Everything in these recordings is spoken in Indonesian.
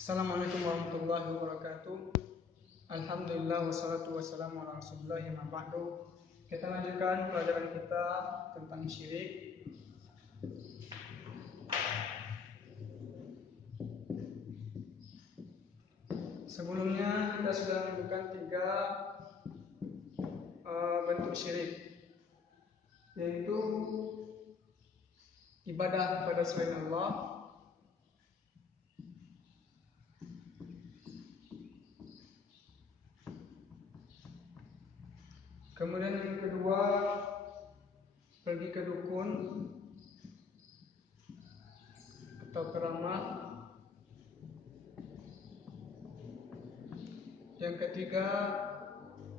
Assalamualaikum warahmatullahi wabarakatuh. Alhamdulillah wassalatu wassalamu ala Rasulillah ma ba'du. Kita lanjutkan pelajaran kita tentang syirik. Sebelumnya kita sudah menemukan 3 bentuk syirik, yaitu ibadah kepada selain Allah, kemudian yang kedua pergi ke dukun atau keramat, yang ketiga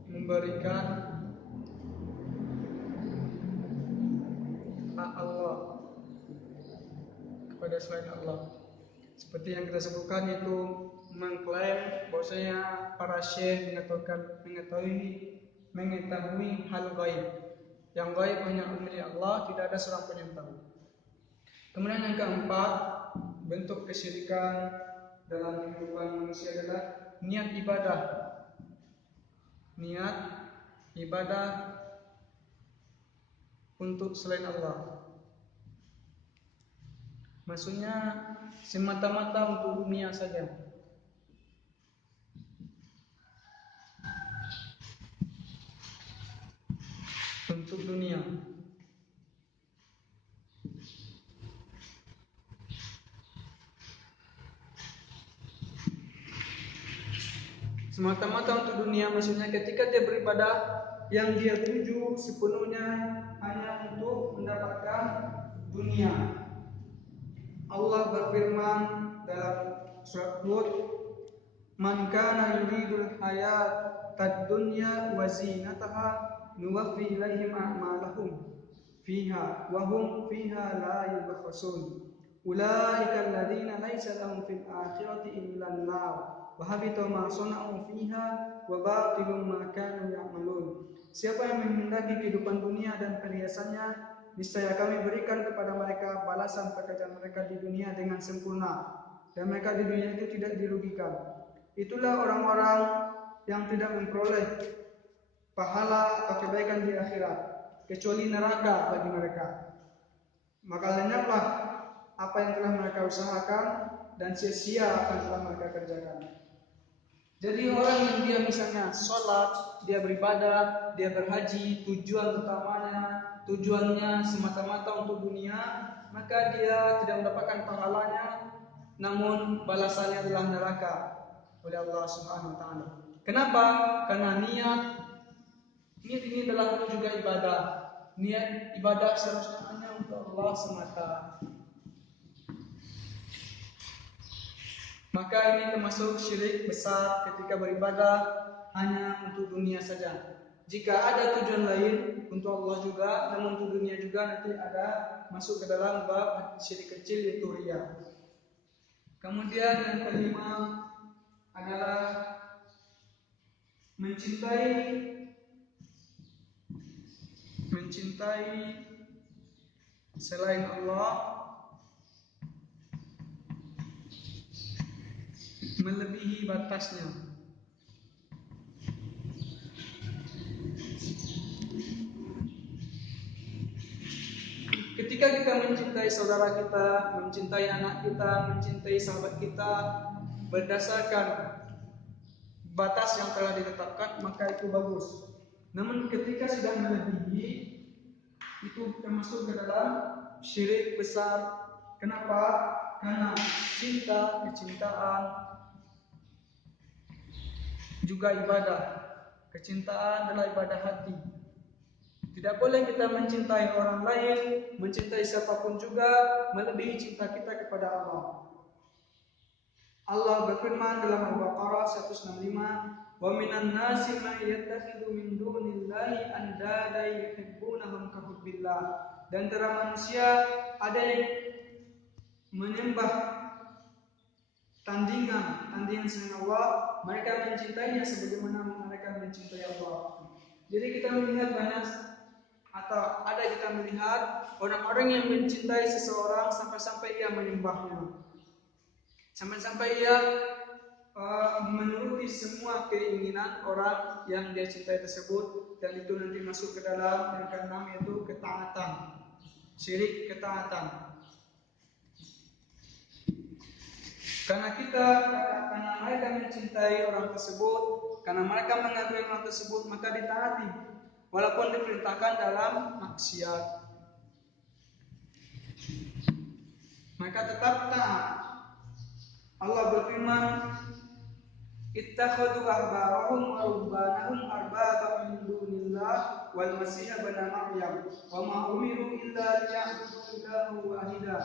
memberikan hak Allah kepada selain Allah. Seperti yang kita sebutkan, itu mengklaim bahwasanya para syekh mengetahui hal gaib. Yang gaib hanya milik Allah, tidak ada seorang pun yang tahu. Kemudian yang keempat, bentuk kesyirikan dalam kehidupan manusia adalah niat ibadah untuk selain Allah. Maksudnya semata-mata untuk dunia saja. Untuk dunia. Semata-mata untuk dunia, maksudnya ketika dia beribadah, yang dia tuju sepenuhnya hanya untuk mendapatkan dunia. Allah berfirman dalam surat Hud, "Man kana yuridul hayatad dunya wa zinataha nuwaffi ilaihim a'malahum fiha wa hum fiha la yubkhasun. Ulaika alladziina laisa lahum fil akhirati illa an-nar wa habita ma sana'u fiha wa batilun ma kanu ya'malun." Siapa yang menghendaki kehidupan dunia dan perhiasannya, niscaya kami berikan kepada mereka balasan pekerjaan mereka di dunia dengan sempurna, dan mereka di dunia itu tidak dirugikan. Itulah orang-orang yang tidak memperoleh pahala atau kebaikan di akhirat, kecuali neraka bagi mereka. Maka lenyaplah apa yang telah mereka usahakan, dan sia-sia apa yang telah mereka kerjakan. Jadi orang yang dia misalnya sholat, dia beribadah, dia berhaji, tujuannya semata-mata untuk dunia, maka dia tidak mendapatkan pahalanya, namun balasannya adalah neraka oleh Allah Subhanahu wa taala. Kenapa? Karena niat ini adalah juga ibadah. Niat ibadah seharusnya hanya untuk Allah semata. Maka ini termasuk syirik besar ketika beribadah hanya untuk dunia saja. Jika ada tujuan lain untuk Allah juga, namun untuk dunia juga, nanti ada masuk ke dalam bab syirik kecil, yaitu riya. Kemudian yang kelima adalah mencintai selain Allah melebihi batasnya. Ketika kita mencintai saudara kita, mencintai anak kita, mencintai sahabat kita berdasarkan batas yang telah ditetapkan, maka itu bagus. Namun ketika sudah melebihi, itu termasuk ke dalam syirik besar. Kenapa? Karena kecintaan juga ibadah. Kecintaan adalah ibadah hati. Tidak boleh kita mencintai orang lain, mencintai siapapun juga, melebihi cinta kita kepada Allah. Allah berfirman dalam Al-Baqarah 165, "Wa minan nasi man yattakhidhu min dunillahi andada yuhibbunahum ka hubbillah." Dan antara manusia ada yang menyembah tandingan selain Allah, mereka mencintainya sebagaimana mereka mencintai Allah. Jadi kita melihat kita melihat orang-orang yang mencintai seseorang sampai-sampai ia menyembahnya. sampai-sampai ia menuruti semua keinginan orang yang dia cintai tersebut, dan itu nanti masuk ke dalam yang keenam, yaitu ketaatan, syirik ketaatan. Karena mereka mencintai orang tersebut, karena mereka mengagumi orang tersebut, maka ditaati walaupun diperintahkan dalam maksiat, maka tetap taat. Allah berfirman, ittakhadhu ahbarahum wa rubbanahum arbaba min dunillah wal masih ibn maryam wa ma umiru illa liya'budu ilahan wahida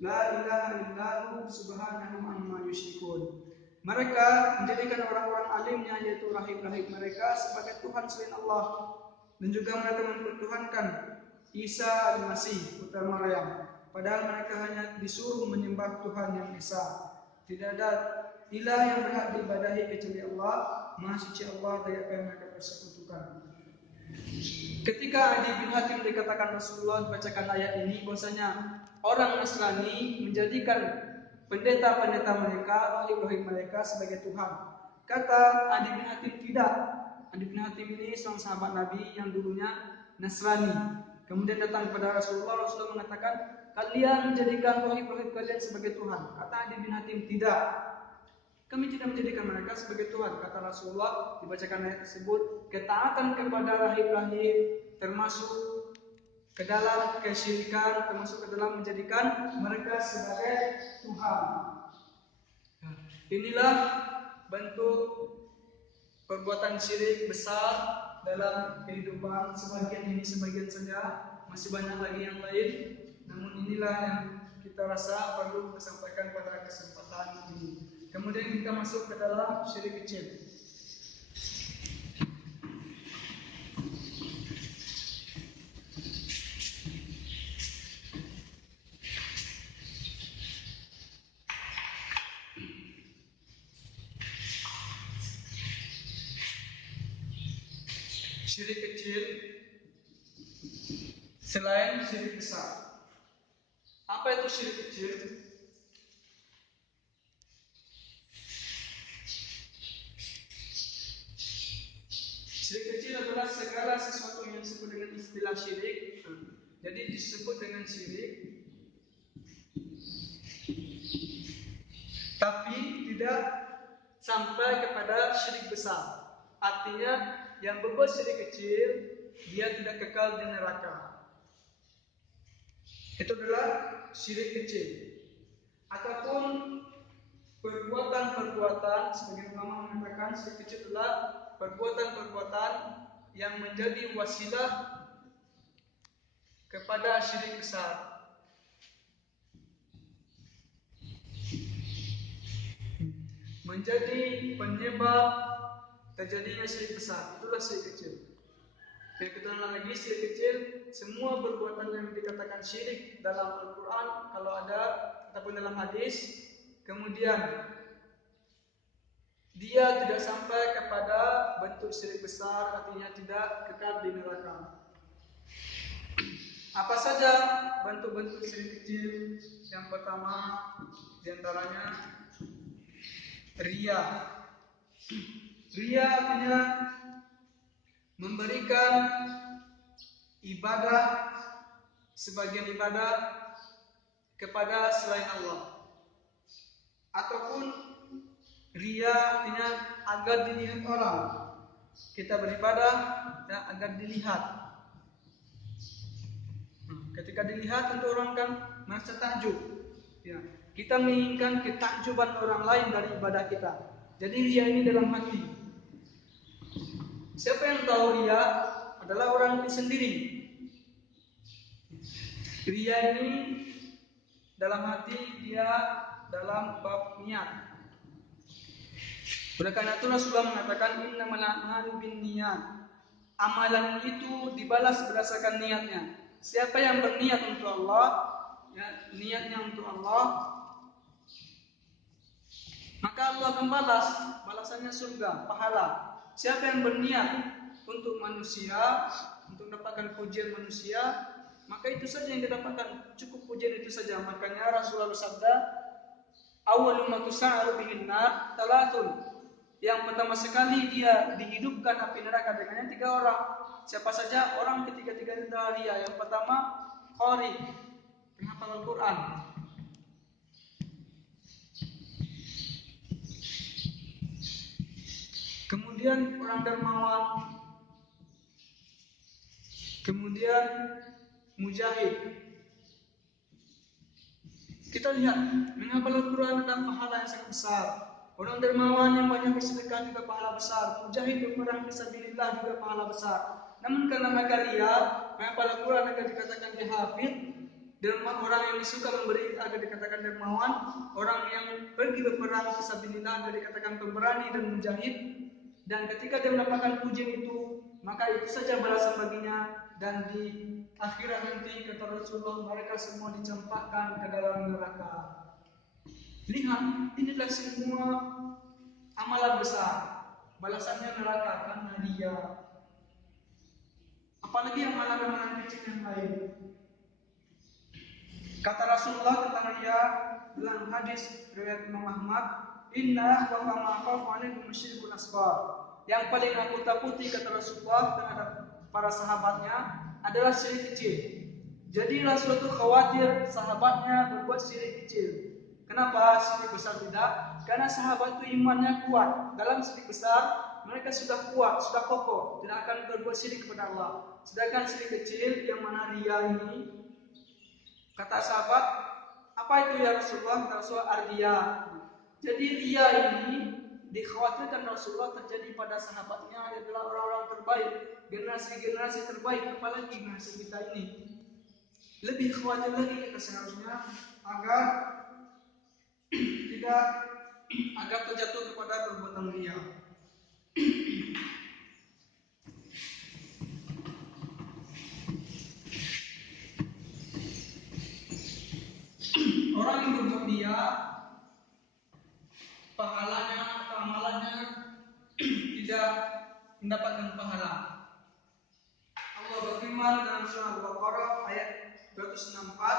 la ilaha illahu subhanahu amma yusyrikun. Mereka menjadikan orang-orang alimnya, yaitu rahib-rahib mereka, sebagai Tuhan selain Allah, dan juga mereka mempertuhankan Isa al-Masih putra Maryam, padahal mereka hanya disuruh menyembah Tuhan yang esa. Tidak ada ilah yang berhak diibadahi kecuali Allah, Maha Suci Allah dari apa yang mereka persekutukan. Ketika Adi bin Hatim dikatakan Rasulullah bacakan ayat ini, bahwasanya orang Nasrani menjadikan pendeta-pendeta mereka, rahib-rahib mereka sebagai Tuhan. Kata Adi bin Hatim, tidak. Adi bin Hatim ini seorang sahabat Nabi yang dulunya Nasrani. Kemudian datang kepada Rasulullah, Rasulullah mengatakan, kalian menjadikan rahib-rahib kalian sebagai Tuhan. Kata Adi bin Hatim, tidak. Kami tidak menjadikan mereka sebagai Tuhan. Kata Rasulullah, dibacakan ayat tersebut, ketaatan kepada rahib-rahib termasuk ke dalam kesyirikan, termasuk ke dalam menjadikan mereka sebagai Tuhan. Inilah bentuk perbuatan syirik besar dalam kehidupan. Sebagian ini, sebagian saja, masih banyak lagi yang lain. Namun inilah yang kita rasa perlu kita sampaikan pada kesempatan ini. Kemudian kita masuk ke dalam syirik kecil. Syirik kecil selain syirik besar. Apa itu syirik kecil? Syirik kecil adalah segala sesuatu yang disebut dengan istilah syirik. Jadi disebut dengan syirik, tapi tidak sampai kepada syirik besar. Artinya yang berbuat syirik kecil, dia tidak kekal di neraka. Itu adalah syirik kecil. Ataupun perbuatan-perbuatan, sebagian ulama mengatakan syirik kecil adalah perbuatan-perbuatan yang menjadi wasilah kepada syirik besar. Menjadi penyebab terjadinya syirik besar, itulah syirik kecil. Yang kita lagi, syirik kecil, semua perbuatan yang dikatakan syirik dalam Al-Quran, kalau ada ataupun dalam hadis, kemudian dia tidak sampai kepada bentuk syirik besar, artinya tidak kekal di neraka. Apa saja bentuk-bentuk syirik kecil? Yang pertama diantaranya riya. Riya artinya memberikan ibadah, sebagian ibadah kepada selain Allah. Ataupun riya artinya agar dilihat orang. Kita beribadah dan agar dilihat. Ketika dilihat, tentu orang kan merasa takjub. Ya, kita menginginkan ketakjuban orang lain dari ibadah kita. Jadi riya ini dalam hati. Siapa yang tahu riya adalah orang itu sendiri. Riya ini dalam hati, dia dalam bab niat. Oleh karena itu Rasulullah mengatakan innamal a'malu binniyat. Amalan itu dibalas berdasarkan niatnya. Siapa yang berniat untuk Allah, ya, niatnya untuk Allah, maka Allah akan balas, balasannya surga, pahala. Siapa yang berniat untuk manusia, untuk mendapatkan pujian manusia, maka itu saja yang didapatkan, cukup pujian itu saja. Makanya Rasulullah bersabda, awwalu ma tusa'aru bihin nar thalathun. Yang pertama sekali dia dihidupkan api neraka dengannya 3 orang. Siapa saja? Orang ketiga-tiga itu adalah dia. Yang pertama qari, penghafal Al-Qur'an. Kemudian orang dermawan. Kemudian mujahid. Kita lihat, menghafal Al-Quran adalah pahala yang sangat besar. Orang dermawan yang banyak bersedekah juga pahala besar. Mujahid berperang fisabilillah juga pahala besar. Namun karena mereka ria, menghafal Al-Quran akan dikatakan dia hafid. Dermawan, orang yang suka memberi akan dikatakan dermawan. Orang yang pergi berperang fisabilillah akan dikatakan pemberani dan mujahid. Dan ketika dia mendapatkan pujian itu, maka itu saja balasan baginya. Dan di akhirat nanti kata Rasulullah, mereka semua dicampakkan ke dalam neraka. Lihat, inilah semua amalan besar. Balasannya neraka karena dia. Apalagi amalan-amalan kecil yang lain. Kata Rasulullah tentang dia dalam hadis riwayat Imam Ahmad, "Inna wa ma khafu alaikum syirkun asghar." Yang paling aku takuti kata Rasulullah terhadap para sahabatnya adalah syirik kecil. Jadilah suatu khawatir sahabatnya berbuat syirik kecil. Kenapa syirik besar tidak? Karena sahabat itu imannya kuat. Dalam syirik besar mereka sudah kuat, sudah kokoh, tidak akan berbuat syirik kepada Allah. Sedangkan syirik kecil yang mana ria ini, kata sahabat, apa itu ya Rasulullah? Rasulullah ardia. Jadi ria ini dikhawatirkan Rasulullah terjadi pada sahabatnya adalah orang-orang terbaik, generasi-generasi terbaik, apalagi generasi kita ini. Lebih khawatir lagi kita seharusnya agar tidak terjatuh kepada perbuatan ria. Orang yang berbuat ria, pahalanya atau amalannya tidak mendapatkan pahala. Allah berfirman dalam surah Al-Baqarah ayat 264,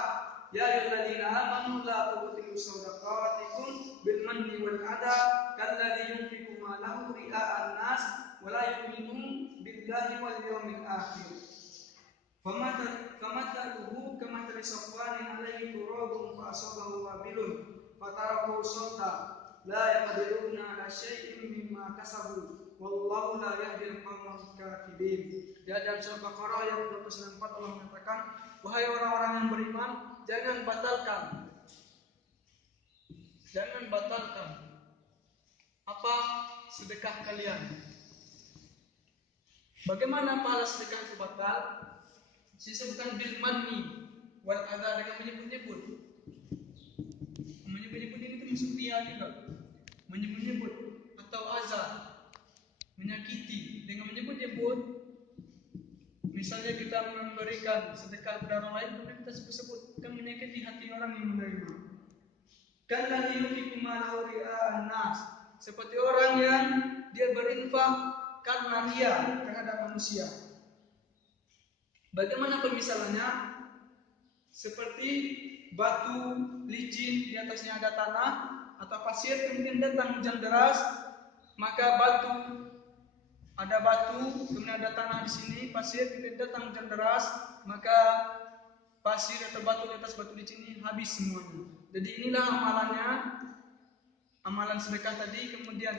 "Ya ayyuhalladzina amanu la tubtilu shadaqatikum bil manni wal adha kalladzi yunfiqu malahu ria'an nas wa la yu'minu billahi wal yawmil akhir. Famathaluhu kamathali safwanin 'alaihi turabun fa asabahu wabilun fatarahu sawta la yaqdiruna 'ala syai'in mimma kasabu wallahu la yahdil qaumal kafirin." Di dalam surah Al-Baqarah ayat 264 Allah mengatakan, "Wahai orang-orang yang beriman, jangan batalkan apa sedekah kalian." Bagaimana pahala sedekah itu batal? Disebutkan bil manni wal adha, dengan menyebut-nyebut. Menyebut-nyebut ini termasuk ria juga. Menyebut-nyebut atau azab, menyakiti dengan menyebut-nyebut. Misalnya kita memberikan sedekah kepada orang lain, kemudian kita sebut-sebut, kan menyakiti hati orang yang menerima. Kalladzi yunfiqu malahu ria'an nas, seperti orang yang dia berinfak karena ria terhadap manusia. Bagaimana pemisalannya? Seperti batu licin, di atasnya ada tanah atau pasir, kemudian datang hujan deras, maka ada batu, kemudian ada tanah di sini, pasir, kemudian datang hujan deras, maka pasir atau batu di atas batu licin ini habis semuanya. Jadi inilah amalan sedekah tadi, kemudian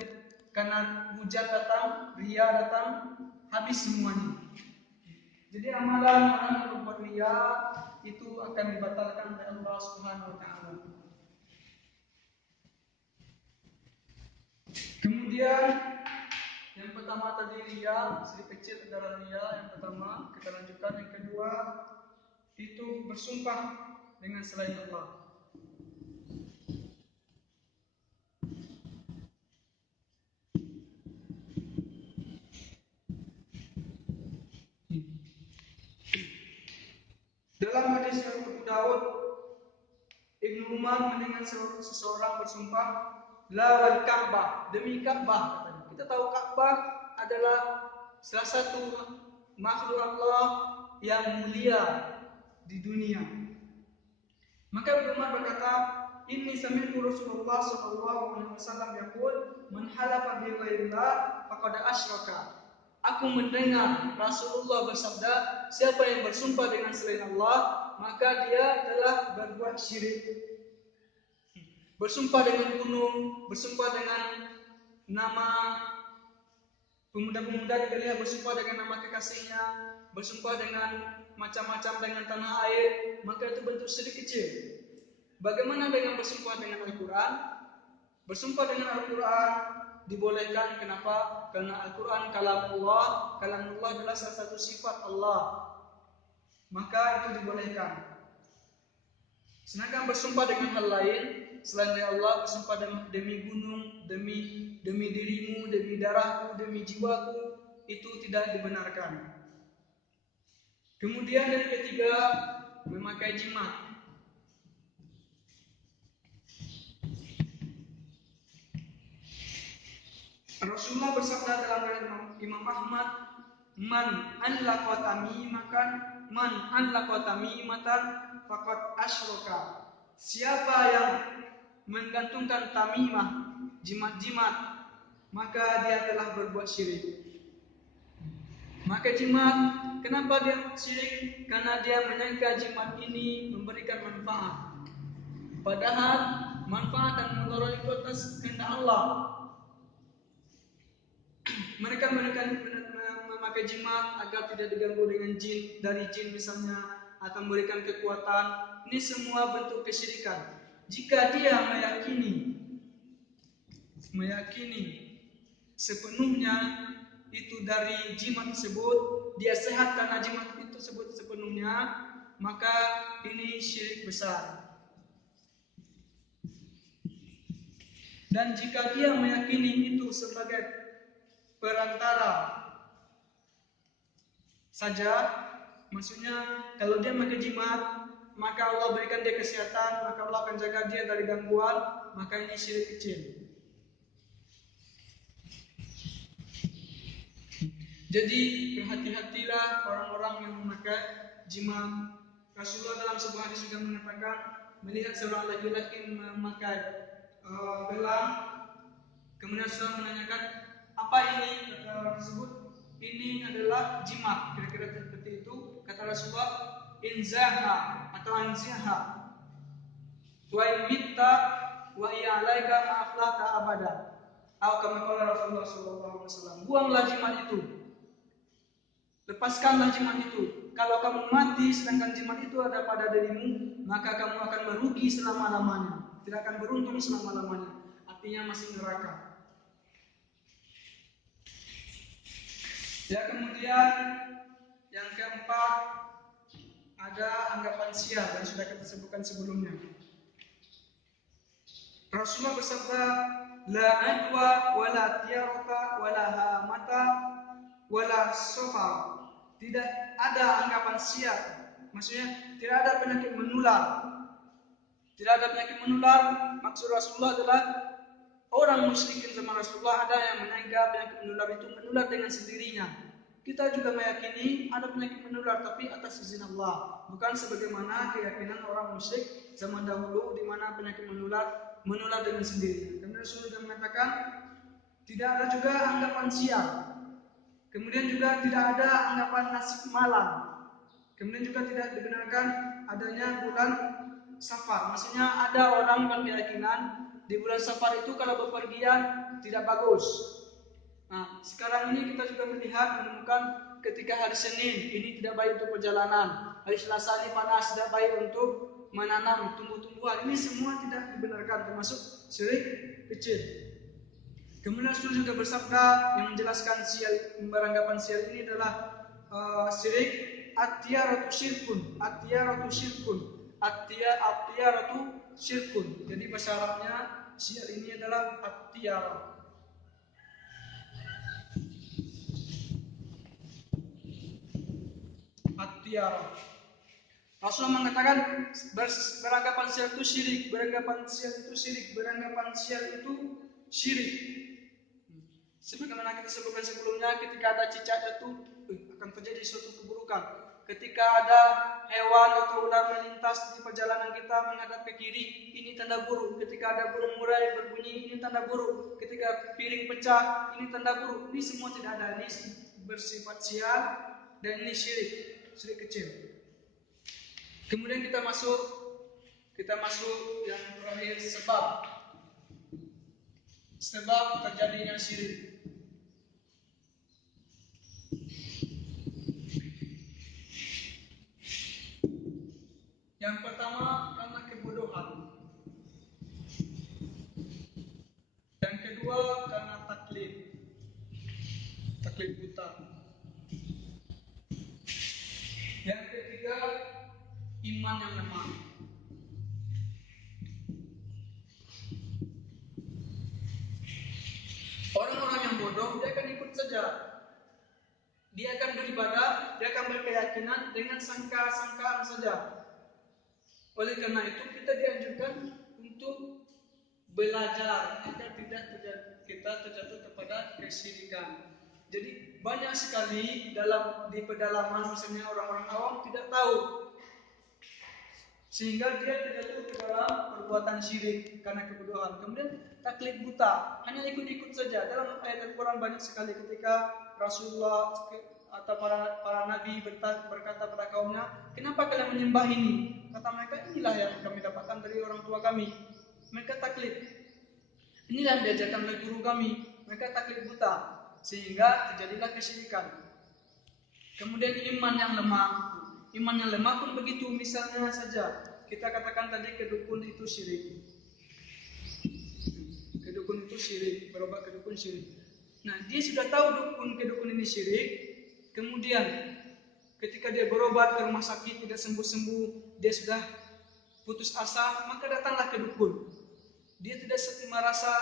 karena hujan datang, ria datang, habis semuanya. Jadi amalan yang berbuat ria itu akan dibatalkan oleh Allah Subhanahu wa taala. Kemudian yang pertama tadi ria, sedikit kecil adalah ria yang pertama, kita lanjutkan. Yang kedua itu bersumpah dengan selain Allah. Dalam hadis yang Abu Daud, Ibnu Umar mendengar seseorang bersumpah, la wal Ka'bah, demi Ka'bah. Kita tahu Ka'bah adalah salah satu makhluk Allah yang mulia di dunia. Maka Ibnu Umar berkata, inni sami'tu Rasulullah sallallahu alaihi wasallam yaqul man halafa bi ghairillah faqad asyraka. Aku mendengar Rasulullah bersabda, siapa yang bersumpah dengan selain Allah, maka dia telah berbuat syirik. Bersumpah dengan gunung, bersumpah dengan nama pemuda-pemuda di Galilea, bersumpah dengan nama kekasihnya, bersumpah dengan macam-macam dengan tanah air, maka itu bentuk syirik kecil. Bagaimana dengan bersumpah dengan Al-Quran? Bersumpah dengan Al-Quran dibolehkan. Kenapa? Karena Al-Quran kalamullah adalah salah satu sifat Allah, maka itu dibolehkan. Sedangkan bersumpah dengan hal lain selain dari Allah, bersumpah demi gunung, demi dirimu, demi darahku, demi jiwaku, itu tidak dibenarkan. Kemudian yang ketiga, memakai jimat. Rasulullah bersabda dalam riwayat Imam Ahmad, man anlaqa tamimatan faqad asyraka. Siapa yang menggantungkan tamimah, jimat-jimat, maka dia telah berbuat syirik. Maka jimat, kenapa dia syirik? Karena dia menyangka jimat ini memberikan manfaat. Padahal manfaat dan mudarat itu atas kehendak Allah. Mereka memakai jimat agar tidak diganggu dengan jin, dari jin misalnya, atau memberikan kekuatan. Ini semua bentuk kesyirikan. Jika dia meyakini sepenuhnya itu dari jimat tersebut, dia sehat karena jimat itu tersebut sepenuhnya, maka ini syirik besar. Dan jika dia meyakini itu sebagai perantara saja, maksudnya kalau dia pakai jimat, maka Allah berikan dia kesehatan, maka Allah akan jaga dia dari gangguan, maka ini syirik kecil. Jadi berhati-hatilah orang-orang yang memakai jimat. Rasulullah dalam sebuah hadis juga mengatakan, melihat seorang laki-laki memakai gelang, kemudian Rasulullah menanyakan, apa ini? Kata orang tersebut, ini adalah jimat, kira-kira seperti itu. Kata Rasulullah, inzaha atau anziha wa in mitta wa hiya alaika ma'aflaka abada. Atau kama qala Rasulullah sallallahu alaihi wasallam, buanglah jimat itu, lepaskanlah jimat itu. Kalau kamu mati sedangkan jimat itu ada pada dirimu, maka kamu akan merugi selama-lamanya, tidak akan beruntung selama-lamanya, artinya masih neraka. Ya, kemudian yang keempat, ada anggapan sial yang sudah kita sebutkan sebelumnya. Rasulullah bersabda, la adwa wala tiyarata wala hamata wala sofar. Tidak ada anggapan sial, maksudnya tidak ada penyakit menular. Tidak ada penyakit menular. Maksud Rasulullah adalah orang musyrikin zaman Rasulullah ada yang menyangka penyakit menular itu menular dengan sendirinya. Kita juga meyakini ada penyakit menular, tapi atas izin Allah, bukan sebagaimana keyakinan orang musyrik zaman dahulu di mana penyakit menular dengan sendirinya. Kemudian Rasulullah juga mengatakan tidak ada juga anggapan sial. Kemudian juga tidak ada anggapan nasib malam. Kemudian juga tidak dibenarkan adanya bulan Safar. Maksudnya ada orang berkeyakinan di bulan Safar itu kalau bepergian tidak bagus. Nah, sekarang ini kita juga menemukan ketika hari Senin ini tidak baik untuk perjalanan, hari Selasa ini panas, tidak baik untuk menanam tumbuh-tumbuhan. Ini semua tidak dibenarkan, termasuk syirik kecil. Kemudian Rasul juga bersabda yang menjelaskan sial, beranggapan sial ini adalah syirik at-tiyaratu syirkun. Jadi bahasa Arabnya sial ini adalah at-tiyarah. Rasulullah mengatakan beranggapan sial itu syirik, beranggapan sial itu syirik. Sebagaimana kita sebutkan sebelumnya, ketika ada cicak jatuh akan terjadi suatu keburukan. Ketika ada hewan atau ular melintas di perjalanan kita menghadap ke kiri, ini tanda buruk. Ketika ada burung murai berbunyi, ini tanda buruk. Ketika piring pecah, ini tanda buruk. Ini semua tidak ada. Ini bersifat sial dan ini syirik kecil. Kemudian kita masuk yang terakhir, sebab terjadinya syirik. Yang pertama karena kebodohan. Yang kedua karena taklid buta. Yang ketiga iman yang lemah. Orang-orang yang bodoh dia akan ikut saja. Dia akan beribadah, dia akan berkeyakinan dengan sangka-sangkaan saja. Oleh karena itu kita dianjurkan untuk belajar agar kita terjatuh kepada kesyirikan. Jadi banyak sekali di pedalaman misalnya orang-orang awam tidak tahu, sehingga dia terjatuh ke dalam perbuatan syirik karena kebodohan. Kemudian taklid buta, hanya ikut-ikut saja. Dalam ayat Al-Quran banyak sekali ketika Rasulullah atau para nabi berkata pada kaumnya, kenapa kalian menyembah ini? Kata mereka, inilah yang kami dapatkan dari orang tua kami. Mereka taklid. Inilah yang diajarkan oleh guru kami. Mereka taklid buta, sehingga terjadilah kesyirikan. Kemudian iman yang lemah. Iman yang lemah pun begitu. Misalnya saja kita katakan tadi kedukun itu syirik. Kedukun itu syirik, berobat kedukun syirik. Nah, dia sudah tahu kedukun ini syirik. Kemudian ketika dia berobat ke rumah sakit tidak sembuh-sembuh, dia sudah putus asa, maka datanglah ke dukun. Dia tidak merasa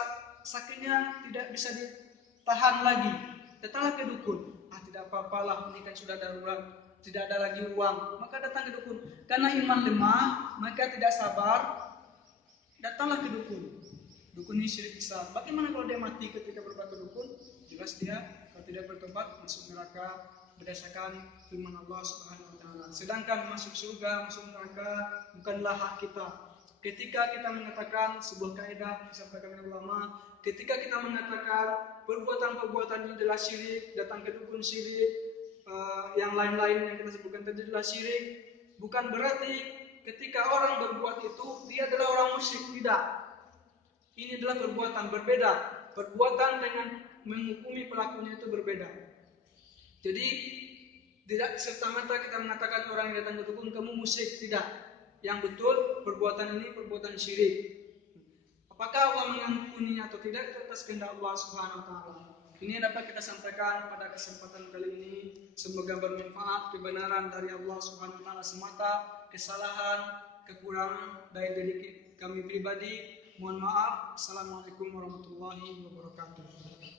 sakitnya tidak bisa ditahan lagi, datanglah ke dukun. Tidak apa-apalah, ini kan sudah darurat, tidak ada lagi uang, maka datang ke dukun. Karena iman lemah, maka tidak sabar, datanglah ke dukun. Dukun ini syirik besar. Bagaimana kalau dia mati ketika berobat ke dukun? Jelas dia kalau tidak bertobat masuk neraka berdasarkan firman Allah Subhanahu wa taala. Sedangkan masuk surga, masuk neraka bukanlah hak kita. Ketika kita mengatakan sebuah kaidah disampaikan oleh ulama, ketika kita mengatakan perbuatan-perbuatan ini adalah syirik, datang ke dukun syirik, yang lain-lain yang kita sebutkan tadi adalah syirik, bukan berarti ketika orang berbuat itu dia adalah orang musyrik, tidak. Ini adalah perbuatan berbeda. Perbuatan dengan menghukumi pelakunya itu berbeda. Jadi tidak serta-merta kita mengatakan orang yang datang ke dukun kamu musyrik, tidak. Yang betul perbuatan ini perbuatan syirik. Apakah Allah mengampuninya atau tidak itu atas kehendak Allah Subhanahu wa taala. Ini dapat kita sampaikan pada kesempatan kali ini. Semoga bermanfaat. Kebenaran dari Allah Subhanahu wa taala semata, kesalahan, kekurangan dari diri kami pribadi. Mohon maaf. Assalamualaikum warahmatullahi wabarakatuh.